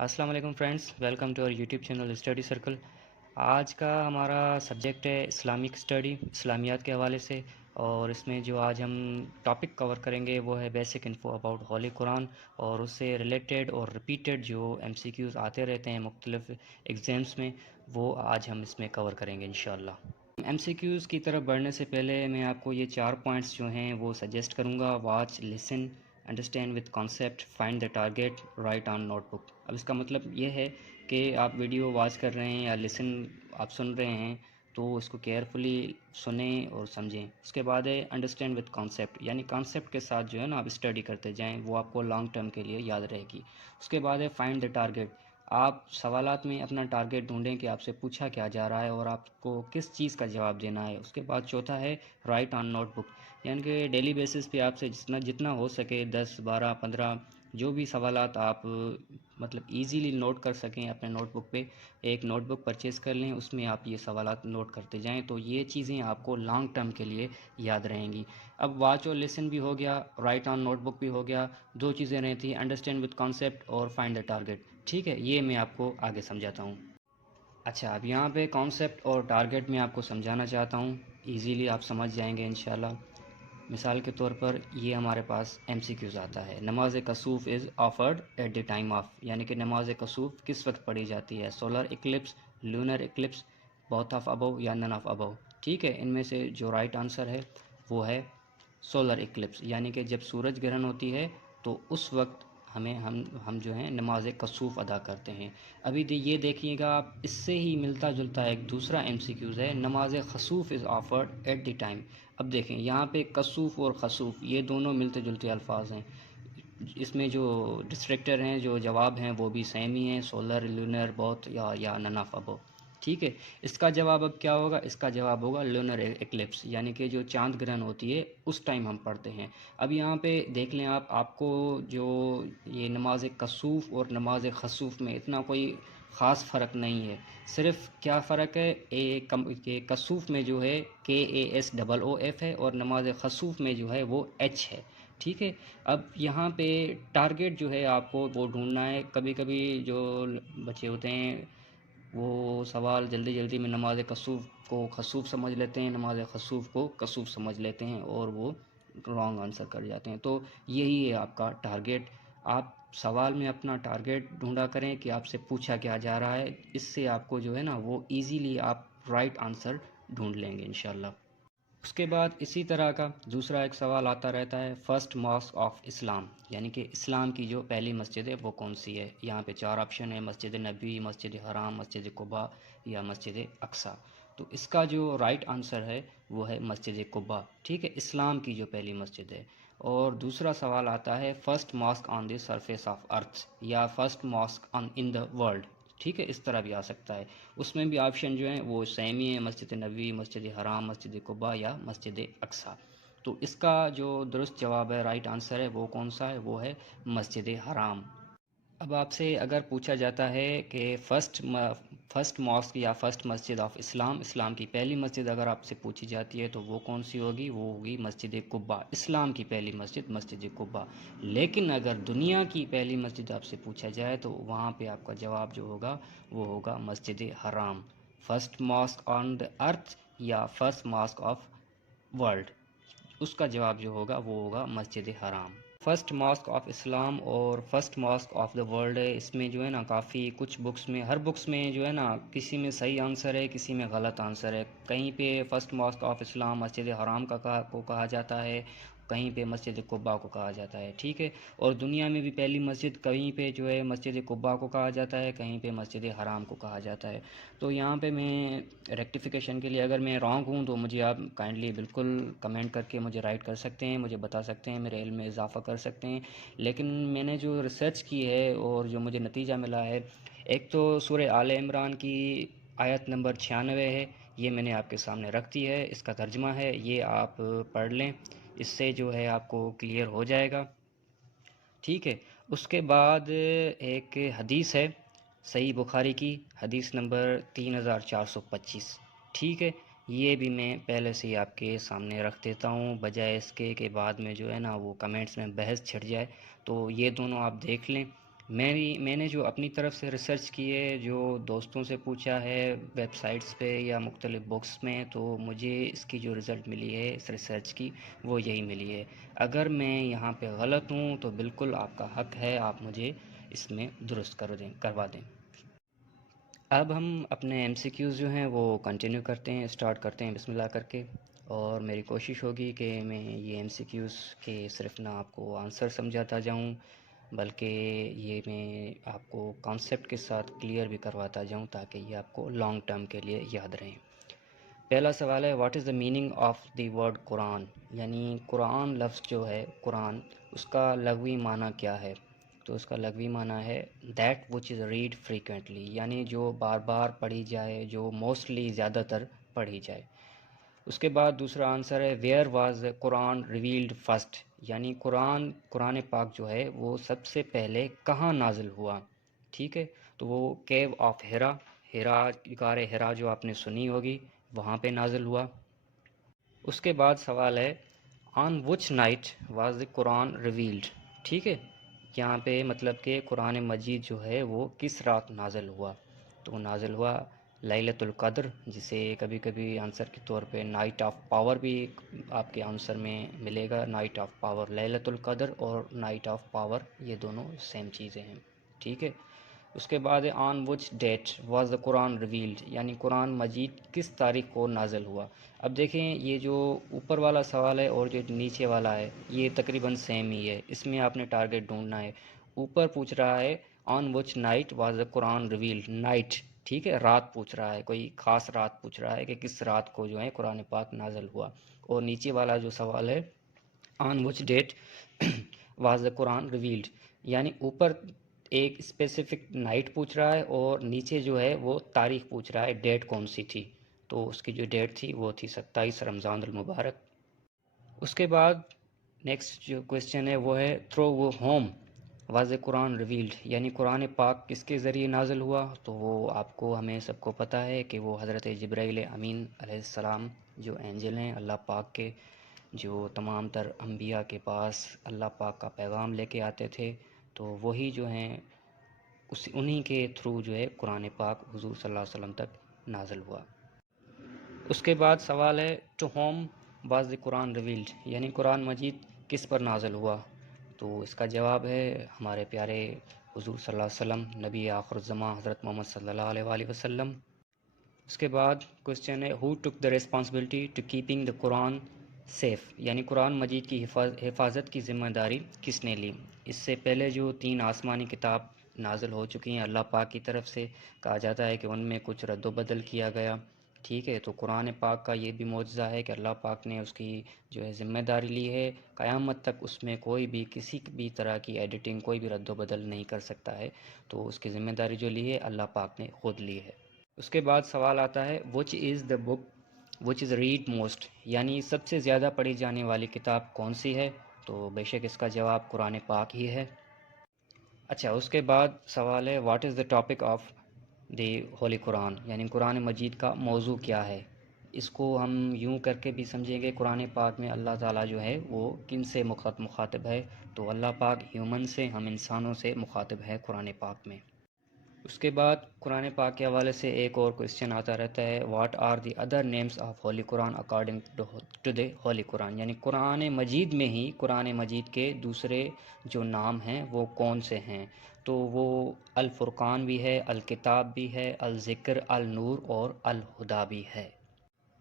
السلام علیکم friends, welcome to اور یوٹیوب چینل اسٹڈی سرکل۔ آج کا ہمارا سبجیکٹ ہے اسلامک اسٹڈی، اسلامیات کے حوالے سے، اور اس میں جو آج ہم ٹاپک کور کریں گے وہ ہے بیسک انفو اباؤٹ ہولی قرآن، اور اس سے ریلیٹڈ اور ریپیٹڈ جو ایم سی کیوز آتے رہتے ہیں مختلف ایگزامس میں، وہ آج ہم اس میں کور کریں گے انشاءاللہ۔ ایم سی کیوز کی طرف بڑھنے سے پہلے میں آپ کو یہ 4 پوائنٹس جو ہیں وہ سجیسٹ کروں گا: watch, listen, understand with concept, find the target, write on notebook. اب اس کا مطلب یہ ہے کہ آپ ویڈیو واچ کر رہے ہیں یا لسن آپ سن رہے ہیں تو اس کو کیئرفلی سنیں اور سمجھیں۔ اس کے بعد ہے انڈرسٹینڈ وتھ کانسیپٹ، یعنی کانسیپٹ کے ساتھ جو ہے نا آپ اسٹڈی کرتے جائیں، وہ آپ کو لانگ ٹرم کے لیے یاد رہے گی۔ اس کے بعد ہے فائنڈ دا ٹارگیٹ، آپ سوالات میں اپنا ٹارگیٹ ڈھونڈیں کہ آپ سے پوچھا کیا جا رہا ہے اور آپ کو کس چیز کا جواب دینا ہے۔ اس کے بعد چوتھا ہے رائٹ آن نوٹ بک، یعنی کہ ڈیلی بیسس پہ آپ سے جتنا ہو سکے 10 12 15 جو بھی سوالات آپ مطلب ایزیلی نوٹ کر سکیں اپنے نوٹ بک پہ، ایک نوٹ بک پرچیز کر لیں، اس میں آپ یہ سوالات نوٹ کرتے جائیں تو یہ چیزیں آپ کو لانگ ٹرم کے لیے یاد رہیں گی۔ اب واچ اور لسن بھی ہو گیا، رائٹ آن نوٹ بک بھی ہو گیا، دو چیزیں رہتی ہیں انڈرسٹینڈ وتھ کانسیپٹ اور فائنڈ دا ٹارگیٹ۔ ٹھیک ہے، یہ میں آپ کو آگے سمجھاتا ہوں۔ اچھا، اب یہاں پہ کانسیپٹ اور ٹارگیٹ میں آپ کو سمجھانا چاہتا ہوں، ایزیلی آپ سمجھ جائیں گے انشاءاللہ۔ مثال کے طور پر یہ ہمارے پاس ایم سی کیوز آتا ہے: نماز کسوف is offered at the time of, یعنی کہ نماز کسوف کس وقت پڑھی جاتی ہے؟ Solar eclipse, lunar eclipse, both of above یا نن آف ابو؟ ٹھیک ہے، ان میں سے جو رائٹ آنسر ہے وہ ہے سولر اکلپس، یعنی کہ جب سورج گرہن ہوتی ہے تو اس وقت ہم جو ہیں نماز کسوف ادا کرتے ہیں۔ ابھی یہ دیکھیے گا آپ، اس سے ہی ملتا جلتا ایک دوسرا ایم سی کیوز ہے: نماز خسوف is offered at the time. اب دیکھیں یہاں پہ کسوف اور خسوف یہ دونوں ملتے جلتے الفاظ ہیں، اس میں جو ڈسٹرکٹر ہیں، جو جواب ہیں وہ بھی سیم ہی ہیں: سولر، لونر، بوتھ یا نن آف ابو۔ ٹھیک ہے، اس کا جواب اب کیا ہوگا؟ اس کا جواب ہوگا لونر ایکلپس، یعنی کہ جو چاند گرہن ہوتی ہے اس ٹائم ہم پڑھتے ہیں۔ اب یہاں پہ دیکھ لیں آپ کو جو یہ نماز کسوف اور نماز خسوف میں اتنا کوئی خاص فرق نہیں ہے، صرف کیا فرق ہے، کہ کسوف میں جو ہے KASOOF ہے اور نماز خسوف میں جو ہے وہ H ہے۔ ٹھیک ہے، اب یہاں پہ ٹارگیٹ جو ہے آپ کو وہ ڈھونڈنا ہے۔ کبھی کبھی جو بچے ہوتے ہیں وہ سوال جلدی جلدی میں نماز کسوف کو خسوف سمجھ لیتے ہیں، نماز خسوف کو کسوف سمجھ لیتے ہیں اور وہ رانگ آنسر کر جاتے ہیں۔ تو یہی ہے آپ کا ٹارگیٹ، آپ سوال میں اپنا ٹارگیٹ ڈھونڈا کریں کہ آپ سے پوچھا کیا جا رہا ہے، اس سے آپ کو جو ہے نا وہ ایزیلی آپ رائٹ آنسر ڈھونڈ لیں گے انشاءاللہ۔ اس کے بعد اسی طرح کا دوسرا ایک سوال آتا رہتا ہے: فرسٹ ماسک آف اسلام، یعنی کہ اسلام کی جو پہلی مسجد ہے وہ کون سی ہے؟ یہاں پہ 4 آپشن ہے: مسجد نبوی، مسجد حرام، مسجد قباء یا مسجد اقصی۔ تو اس کا جو رائٹ آنسر ہے وہ ہے مسجد قباء۔ ٹھیک ہے، اسلام کی جو پہلی مسجد ہے۔ اور دوسرا سوال آتا ہے: first mosque on the surface of earth, یا first mosque in the world. ٹھیک ہے، اس طرح بھی آ سکتا ہے، اس میں بھی آپشن جو ہیں وہ سیم ہی ہیں: مسجد نبوی، مسجد حرام، مسجد قباء یا مسجد اقصی۔ تو اس کا جو درست جواب ہے، رائٹ آنسر ہے، وہ کون سا ہے؟ وہ ہے مسجد حرام۔ اب آپ سے اگر پوچھا جاتا ہے کہ فرسٹ ماسک یا فرسٹ مسجد آف اسلام، اسلام کی پہلی مسجد اگر آپ سے پوچھی جاتی ہے تو وہ کون سی ہوگی؟ وہ ہوگی مسجد قباء، اسلام کی پہلی مسجد مسجد قباء۔ لیکن اگر دنیا کی پہلی مسجد آپ سے پوچھا جائے تو وہاں پہ آپ کا جواب جو ہوگا وہ ہوگا مسجد حرام۔ فرسٹ ماسک آن دا ارتھ یا فرسٹ ماسک آف ورلڈ، اس کا جواب جو ہوگا وہ ہوگا مسجد حرام۔ فرسٹ ماسک آف اسلام اور first mosque of the world ہے، اس میں جو ہے نا کافی کچھ بکس میں، ہر بکس میں جو ہے نا کسی میں صحیح آنسر ہے، کسی میں غلط آنسر ہے۔ کہیں پہ فرسٹ ماسک آف اسلام مسجد حرام کو کہا جاتا ہے، کہیں پہ مسجد قباء کو کہا جاتا ہے۔ ٹھیک ہے، اور دنیا میں بھی پہلی مسجد کہیں پہ جو ہے مسجد قباء کو کہا جاتا ہے، کہیں پہ مسجد حرام کو کہا جاتا ہے۔ تو یہاں پہ میں ریکٹیفیکیشن کے لیے اگر میں رانگ ہوں تو مجھے آپ کائنڈلی بالکل کمنٹ کر کے مجھے رائٹ کر سکتے ہیں، مجھے بتا سکتے ہیں، میرے علم میں اضافہ کر سکتے ہیں۔ لیکن میں نے جو ریسرچ کی ہے اور جو مجھے نتیجہ ملا ہے، ایک تو سورہ آل عمران کی آیت نمبر 96 ہے، یہ میں نے آپ کے سامنے رکھ دی ہے، اس کا ترجمہ ہے، یہ آپ پڑھ لیں، اس سے جو ہے آپ کو کلیئر ہو جائے گا۔ ٹھیک ہے، اس کے بعد ایک حدیث ہے صحیح بخاری کی، حدیث نمبر 3425۔ ٹھیک ہے، یہ بھی میں پہلے سے ہی آپ کے سامنے رکھ دیتا ہوں، بجائے اس کے بعد میں جو ہے نا وہ کمنٹس میں بحث چھڑ جائے، تو یہ دونوں آپ دیکھ لیں۔ میں نے جو اپنی طرف سے ریسرچ کی ہے، جو دوستوں سے پوچھا ہے ویب سائٹس پہ یا مختلف بکس میں، تو مجھے اس کی جو رزلٹ ملی ہے اس ریسرچ کی وہ یہی ملی ہے۔ اگر میں یہاں پہ غلط ہوں تو بالکل آپ کا حق ہے، آپ مجھے اس میں درست کروا دیں۔ اب ہم اپنے ایم سی کیوز جو ہیں وہ کنٹینیو کرتے ہیں، اسٹارٹ کرتے ہیں بسم اللہ کر کے، اور میری کوشش ہوگی کہ میں یہ ایم سی کیوز کے صرف نہ آپ کو آنسر سمجھاتا جاؤں، بلکہ یہ میں آپ کو کانسیپٹ کے ساتھ کلیئر بھی کرواتا جاؤں تاکہ یہ آپ کو لانگ ٹرم کے لیے یاد رہیں۔ پہلا سوال ہے، what is the meaning of the word Quran? یعنی قرآن لفظ جو ہے قرآن، اس کا لغوی معنی کیا ہے؟ تو اس کا لغوی معنی ہے that which is read frequently, یعنی جو بار بار پڑھی جائے، جو موسٹلی زیادہ تر پڑھی جائے۔ اس کے بعد دوسرا آنسر ہے where was Quran revealed first, یعنی قرآن پاک جو ہے وہ سب سے پہلے کہاں نازل ہوا؟ ٹھیک ہے، تو وہ کیو آف ہیرا، غار ہیرا جو آپ نے سنی ہوگی، وہاں پہ نازل ہوا۔ اس کے بعد سوال ہے on which night was the Quran revealed? ٹھیک ہے، یہاں پہ مطلب کہ قرآن مجید جو ہے وہ کس رات نازل ہوا؟ تو نازل ہوا لیلۃ القدر، جسے کبھی کبھی آنسر کے طور پہ نائٹ آف پاور بھی آپ کے آنسر میں ملے گا۔ نائٹ آف پاور، لیلۃ القدر اور نائٹ آف پاور یہ دونوں سیم چیزیں ہیں، ٹھیک ہے۔ اس کے بعد on which date was the Quran revealed, یعنی قرآن مجید کس تاریخ کو نازل ہوا؟ اب دیکھیں یہ جو اوپر والا سوال ہے اور جو نیچے والا ہے یہ تقریباً سیم ہی ہے، اس میں آپ نے ٹارگٹ ڈھونڈنا ہے۔ اوپر پوچھ رہا ہے on which night was the Quran revealed, night, ٹھیک ہے، رات پوچھ رہا ہے، کوئی خاص رات پوچھ رہا ہے کہ کس رات کو جو ہے قرآن پاک نازل ہوا۔ اور نیچے والا جو سوال ہے on which date was the Quran revealed, یعنی اوپر ایک اسپیسیفک نائٹ پوچھ رہا ہے اور نیچے جو ہے وہ تاریخ پوچھ رہا ہے، ڈیٹ کون سی تھی؟ تو اس کی جو ڈیٹ تھی وہ تھی 27 رمضان المبارک۔ اس کے بعد نیکسٹ جو کویسچن ہے وہ ہے تھرو وہ ہوم واز قرآن ریویلڈ، یعنی قرآن پاک کس کے ذریعے نازل ہوا؟ تو وہ آپ کو ہمیں سب کو پتہ ہے کہ وہ حضرت جبرائیل امین علیہ السلام جو انجل ہیں اللہ پاک کے، جو تمام تر انبیاء کے پاس اللہ پاک کا پیغام لے کے آتے تھے، تو وہی جو ہیں انہی کے تھرو جو ہے قرآن پاک حضور صلی اللہ علیہ وسلم تک نازل ہوا۔ اس کے بعد سوال ہے to whom was the Quran revealed, یعنی قرآن مجید کس پر نازل ہوا؟ تو اس کا جواب ہے ہمارے پیارے حضور صلی اللہ علیہ وسلم، نبی آخر الزماں حضرت محمد صلی اللہ علیہ وآلہ وسلم۔ اس کے بعد کویسچن ہے who took the responsibility to keeping the Quran safe, یعنی قرآن مجید کی حفاظت کی ذمہ داری کس نے لی؟ اس سے پہلے جو 3 آسمانی کتاب نازل ہو چکی ہیں اللہ پاک کی طرف سے، کہا جاتا ہے کہ ان میں کچھ رد و بدل کیا گیا، ٹھیک ہے۔ تو قرآن پاک کا یہ بھی معجزہ ہے کہ اللہ پاک نے اس کی جو ہے ذمہ داری لی ہے، قیامت تک اس میں کوئی بھی کسی بھی طرح کی ایڈیٹنگ، کوئی بھی رد و بدل نہیں کر سکتا ہے، تو اس کی ذمہ داری جو لی ہے اللہ پاک نے خود لی ہے۔ اس کے بعد سوال آتا ہے وچ از دا بک وچ از ریڈ موسٹ، یعنی سب سے زیادہ پڑھی جانے والی کتاب کون سی ہے؟ تو بے شک اس کا جواب قرآن پاک ہی ہے۔ اچھا، اس کے بعد سوال ہے what is the topic of the holy قرآن، یعنی قرآن مجید کا موضوع کیا ہے؟ اس کو ہم یوں کر کے بھی سمجھیں گے قرآن پاک میں اللہ تعالیٰ جو ہے وہ کن سے مخاطب ہے؟ تو اللہ پاک ہیومن سے، ہم انسانوں سے مخاطب ہے قرآن پاک میں۔ اس کے بعد قرآن پاک کے حوالے سے ایک اور کویسچن آتا رہتا ہے what are the other names of holy Quran according to the holy قرآن، یعنی قرآن مجید میں ہی قرآن مجید کے دوسرے جو نام ہیں وہ کون سے ہیں؟ تو وہ الفرقان بھی ہے، الکتاب بھی ہے، الذکر، النور اور الہدا بھی ہے۔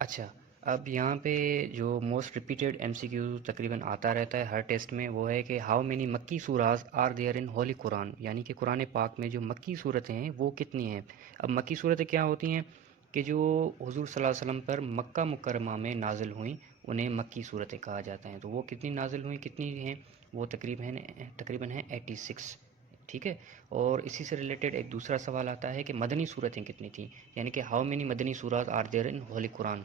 اچھا، اب یہاں پہ جو موسٹ ریپیٹیڈ ایم سی کیو تقریباً آتا رہتا ہے ہر ٹیسٹ میں، وہ ہے کہ ہاؤ مینی مکی سوراز آر دیئر ان ہولی قرآن، یعنی کہ قرآن پاک میں جو مکی صورتیں ہیں وہ کتنی ہیں؟ اب مکی صورتیں کیا ہوتی ہیں کہ جو حضور صلی اللہ علیہ وسلم پر مکہ مکرمہ میں نازل ہوئیں انہیں مکی صورتیں کہا جاتا ہے۔ تو وہ کتنی نازل ہوئیں، کتنی ہیں؟ وہ تقریباً ہیں 86، ٹھیک ہے۔ اور اسی سے ریلیٹڈ ایک دوسرا سوال آتا ہے کہ مدنی صورتیں کتنی تھیں، یعنی کہ how many Madani سوراز are there in holy Quran,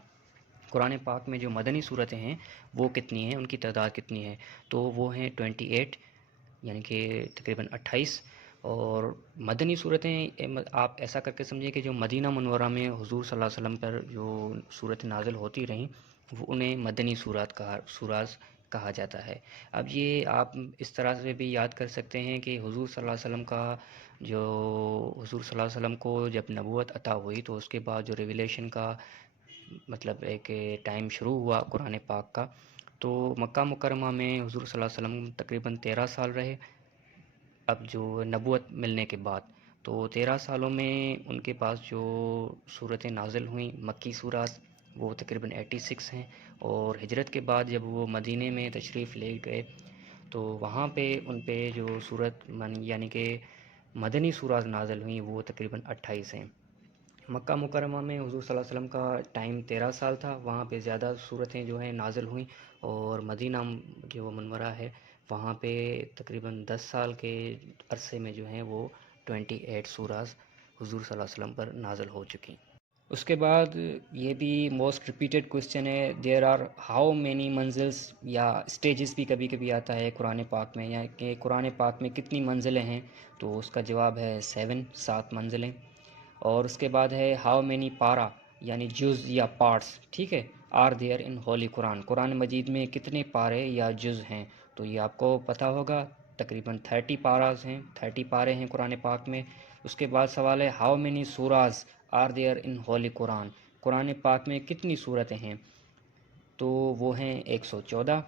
قرآن پاک میں جو مدنی صورتیں ہیں وہ کتنی ہیں، ان کی تعداد کتنی ہے؟ تو وہ ہیں 28، یعنی کہ تقریباً 28۔ اور مدنی صورتیں آپ ایسا کر کے سمجھیں کہ جو مدینہ منورہ میں حضور صلی اللہ علیہ وسلم پر جو صورت نازل ہوتی رہیں وہ انہیں مدنی سوراز کہا جاتا ہے۔ اب یہ آپ اس طرح سے بھی یاد کر سکتے ہیں کہ حضور صلی اللہ علیہ وسلم کا جو حضور صلی اللہ علیہ وسلم کو جب نبوت عطا ہوئی تو اس کے بعد جو ریویلیشن کا مطلب ایک ٹائم شروع ہوا قرآن پاک کا، تو مکہ مکرمہ میں حضور صلی اللہ علیہ وسلم تقریباً 13 سال رہے۔ اب جو نبوت ملنے کے بعد تو 13 سالوں میں ان کے پاس جو صورتیں نازل ہوئیں مکی صورات وہ تقریباً 86 ہیں، اور ہجرت کے بعد جب وہ مدینے میں تشریف لے گئے تو وہاں پہ ان پہ جو صورت یعنی کہ مدنی صورات نازل ہوئیں وہ تقریباً 28 ہیں۔ مکہ مکرمہ میں حضور صلی اللہ علیہ وسلم کا ٹائم 13 سال تھا، وہاں پہ زیادہ صورتیں جو ہیں نازل ہوئیں، اور مدینہ جو منورہ ہے وہاں پہ تقریباً 10 سال کے عرصے میں جو ہیں وہ 28 سورات حضور صلی اللہ علیہ وسلم پر نازل ہو چکی۔ اس کے بعد یہ بھی موسٹ ریپیٹڈ کوسچن ہے، دیر آر ہاؤ مینی منزلس یا اسٹیجز بھی کبھی کبھی آتا ہے قرآن پاک میں، یا کہ قرآن پاک میں کتنی منزلیں ہیں، تو اس کا جواب ہے 7 منزلیں۔ اور اس کے بعد ہے ہاؤ مینی پارا یعنی جز یا پارٹس، ٹھیک ہے، are there in holy Quran, قرآن مجید میں کتنے پارے یا جز ہیں، تو یہ آپ کو پتہ ہوگا تقریباً 30 پاراز ہیں، 30 پارے ہیں قرآن پاک میں۔ اس کے بعد سوال ہے how many surahs are there in holy Quran, قرآن پاک میں کتنی صورتیں ہیں، تو وہ ہیں 114۔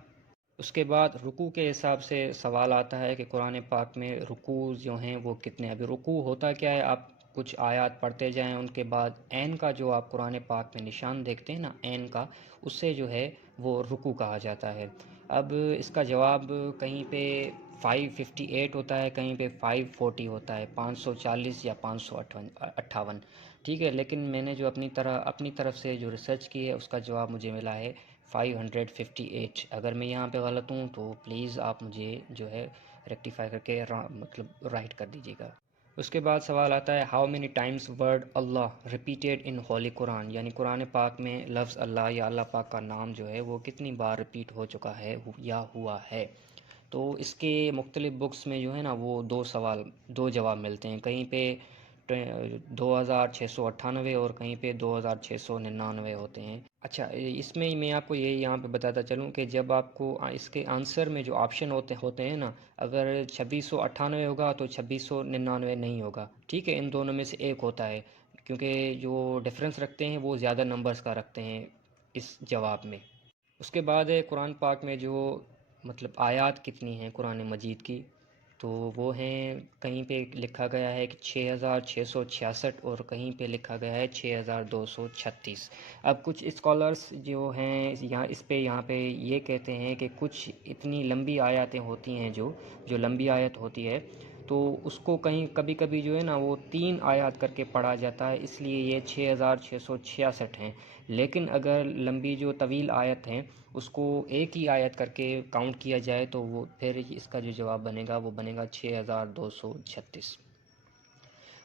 اس کے بعد رکوع کے حساب سے سوال آتا ہے کہ قرآن پاک میں رکوع جو ہیں وہ کتنے، ابھی رکوع ہوتا کیا ہے، آپ کچھ آیات پڑھتے جائیں، ان کے بعد عین کا جو آپ قرآن پاک میں نشان دیکھتے ہیں نا عین کا، اس سے جو ہے وہ رکوع کہا جاتا ہے۔ اب اس کا جواب کہیں پہ 558 ہوتا ہے، کہیں پہ 540 ہوتا ہے، 540 یا 558، ٹھیک ہے، لیکن میں نے جو اپنی طرف سے جو ریسرچ کی ہے اس کا جواب مجھے ملا ہے 558۔ اگر میں یہاں پہ غلط ہوں تو پلیز آپ مجھے جو ہے ریکٹیفائی کر کے مطلب رائٹ کر دیجیے گا۔ اس کے بعد سوال آتا ہے how many times word Allah repeated in holy قرآن، یعنی قرآن پاک میں لفظ اللہ یا اللہ پاک کا نام جو ہے وہ کتنی بار ریپیٹ ہو چکا ہے یا ہوا ہے۔ تو اس کے مختلف بکس میں جو ہے نا وہ دو جواب ملتے ہیں، کہیں پہ 2698 اور کہیں پہ 2699 ہوتے ہیں۔ اچھا، اس میں میں آپ کو یہ یہاں پہ بتاتا چلوں کہ جب آپ کو اس کے آنسر میں جو آپشن ہوتے ہیں نا، اگر 2698 ہوگا تو 2699 نہیں ہوگا، ٹھیک ہے، ان دونوں میں سے ایک ہوتا ہے، کیونکہ جو ڈفرینس رکھتے ہیں وہ زیادہ نمبرز کا رکھتے ہیں اس جواب میں۔ اس کے بعد ہے قرآن پاک میں جو مطلب آیات کتنی ہیں قرآن مجید کی، تو وہ ہیں کہیں پہ لکھا گیا ہے کہ 6666 اور کہیں پہ لکھا گیا ہے 6236۔ اب کچھ اسکالرز جو ہیں یہاں پہ یہ کہتے ہیں کہ کچھ اتنی لمبی آیاتیں ہوتی ہیں جو لمبی آیت ہوتی ہے تو اس کو کبھی کبھی جو ہے نا وہ 3 آیات کر کے پڑھا جاتا ہے، اس لیے یہ 6666 ہیں، لیکن اگر لمبی جو طویل آیت ہیں اس کو ایک ہی آیت کر کے کاؤنٹ کیا جائے تو وہ پھر اس کا جو جواب بنے گا وہ بنے گا 6236۔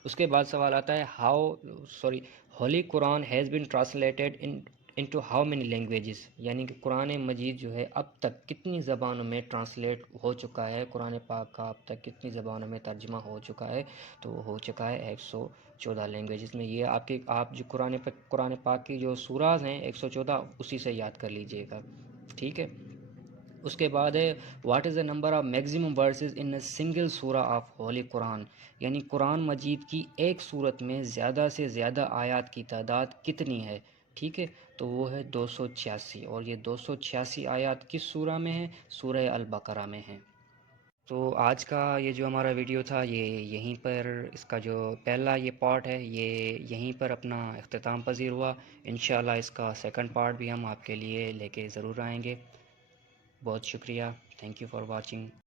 اس کے بعد سوال آتا ہے holy Quran has been translated into how many languages, یعنی کہ قرآن مجید جو ہے اب تک کتنی زبانوں میں ٹرانسلیٹ ہو چکا ہے، قرآن پاک کا اب تک کتنی زبانوں میں ترجمہ ہو چکا ہے، تو ہو چکا ہے 114 لینگویجز میں۔ یہ آپ جو قرآن پاک کی جو سوراز ہیں 114 اسی سے یاد کر لیجئے گا، ٹھیک ہے۔ اس کے بعد ہے what is the number of maximum verses in a single سورہ آف ہولی قرآن، یعنی قرآن مجید کی ایک صورت میں زیادہ سے زیادہ آیات کی تعداد کتنی ہے، ٹھیک ہے، تو وہ ہے 286، اور یہ 286 آیات کس سورہ میں ہیں، سورہ البقرہ میں ہیں۔ تو آج کا یہ جو ہمارا ویڈیو تھا یہ یہیں پر اس کا جو پہلا یہ پارٹ ہے یہ یہیں پر اپنا اختتام پذیر ہوا، انشاءاللہ اس کا سیکنڈ پارٹ بھی ہم آپ کے لیے لے کے ضرور آئیں گے۔ بہت شکریہ، تھینک یو فار واچنگ۔